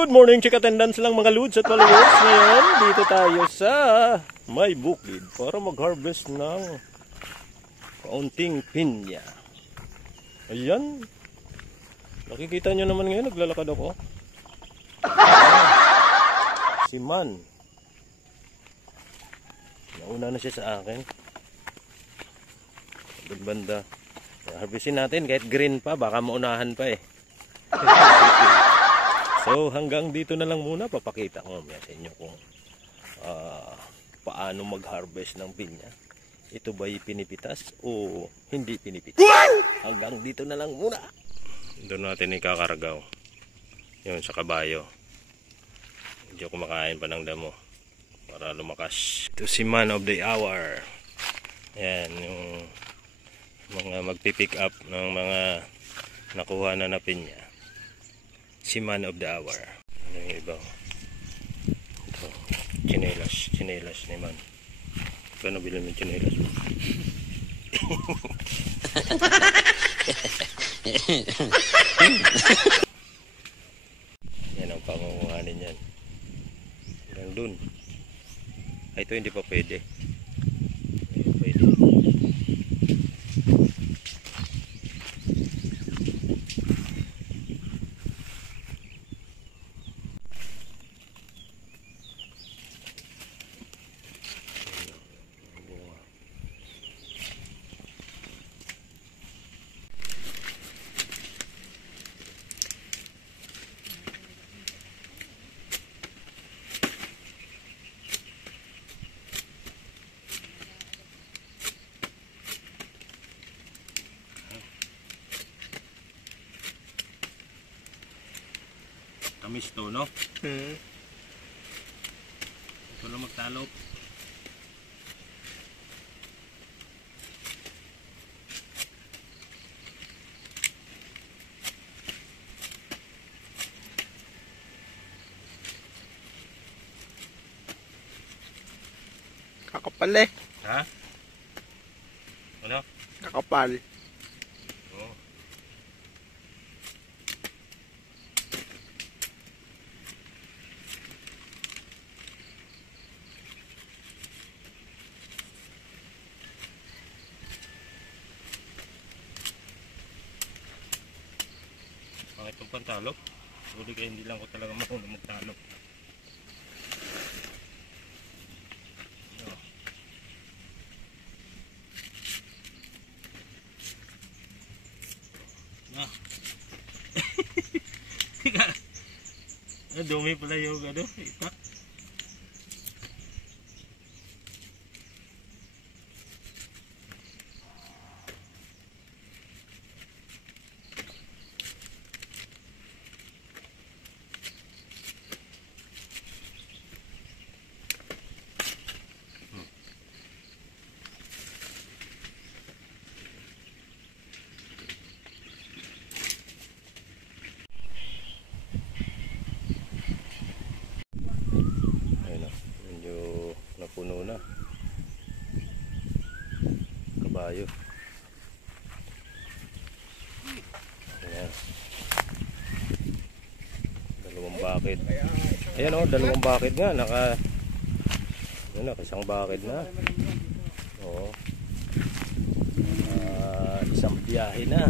Good morning, check attendance lang mga lods at followers. Ngayon, dito tayo sa may bukid para mag-harvest ng kaunting pinya. Ayan. Nakikita nyo naman ngayon, naglalakad ako. Si Man. Nauna na siya sa akin. Banda. Harvestin natin kahit green pa, baka maunahan pa eh. So hanggang dito na lang muna, papakita ko mamaya sa inyo kung paano mag-harvest ng pinya. Ito ba'y pinipitas o hindi pinipitas? Hanggang dito na lang muna. Doon natin ikakaragaw. Yun sa kabayo. Hindi ako kumakain pa ng damo para lumakas. Ito si Man of the Hour. Yan yung mga magpipick up ng mga nakuha na pinya. Si Man of the Hour. Ano yung iba? Ito, chinelas ni Man. Kano bilhin ng chinelas mo? Yan ang pangunguhanin yan. Hanggang dun. Ay, ito hindi pa pwede. Hindi pa pwede. Tamis to, no? Ito lang magtalop. Kakapal eh. Ha? Ano? Kakapal. Oo. Pangit yung pantalop. Sulit kaya hindi lang ko talaga marunong magtalop. Dumi pala yung ano, itak. Puno na kabayo. Ayan. Dalawang bakid. Ayan o, dalawang bakid nga. Isang bakid na. Oo. Isang biyahe na.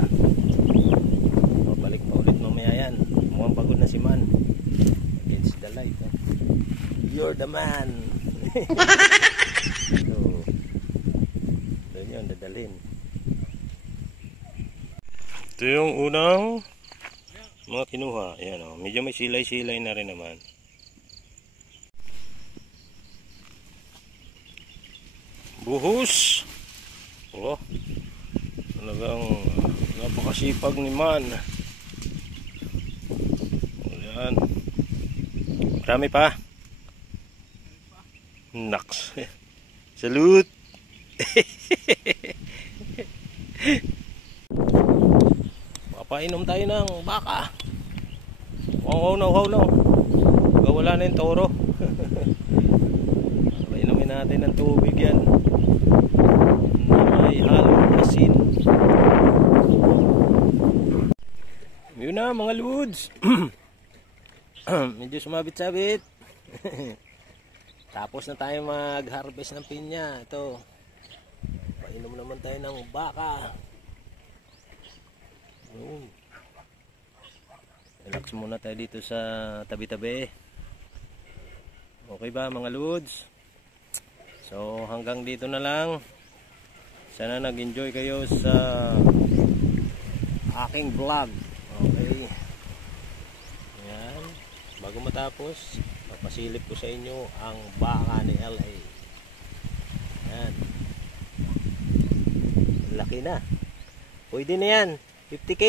Pabalik pa ulit mamaya yan. Mukhang pagod na si Man. Against the light. You're the man. So, doon yun, dadalhin. Ito yung unang mga kinuha. Ayan o, medyo may silay-silay na rin naman. Buhos. Oh, talagang napakasipag ni Man. Ayan. Marami pa. Naks. Salute. Papainom tayo ng baka. Wow no. Wala na yung toro. Painumin natin ng tubig yan. Na may halong asin. Yun na mga lods. medyo sumabit-sabit. Tapos na tayo mag-harvest ng pinya. Ito, painom naman tayo ng baka. Relax muna tayo dito sa tabi-tabi. Okay ba mga lods? So hanggang dito na lang. Sana nag-enjoy kayo sa aking vlog. Okay. Ayan. Bago matapos, papasilip ko sa inyo ang baka ni LA. Ayan. Laki na. Pwede na yan. 50K.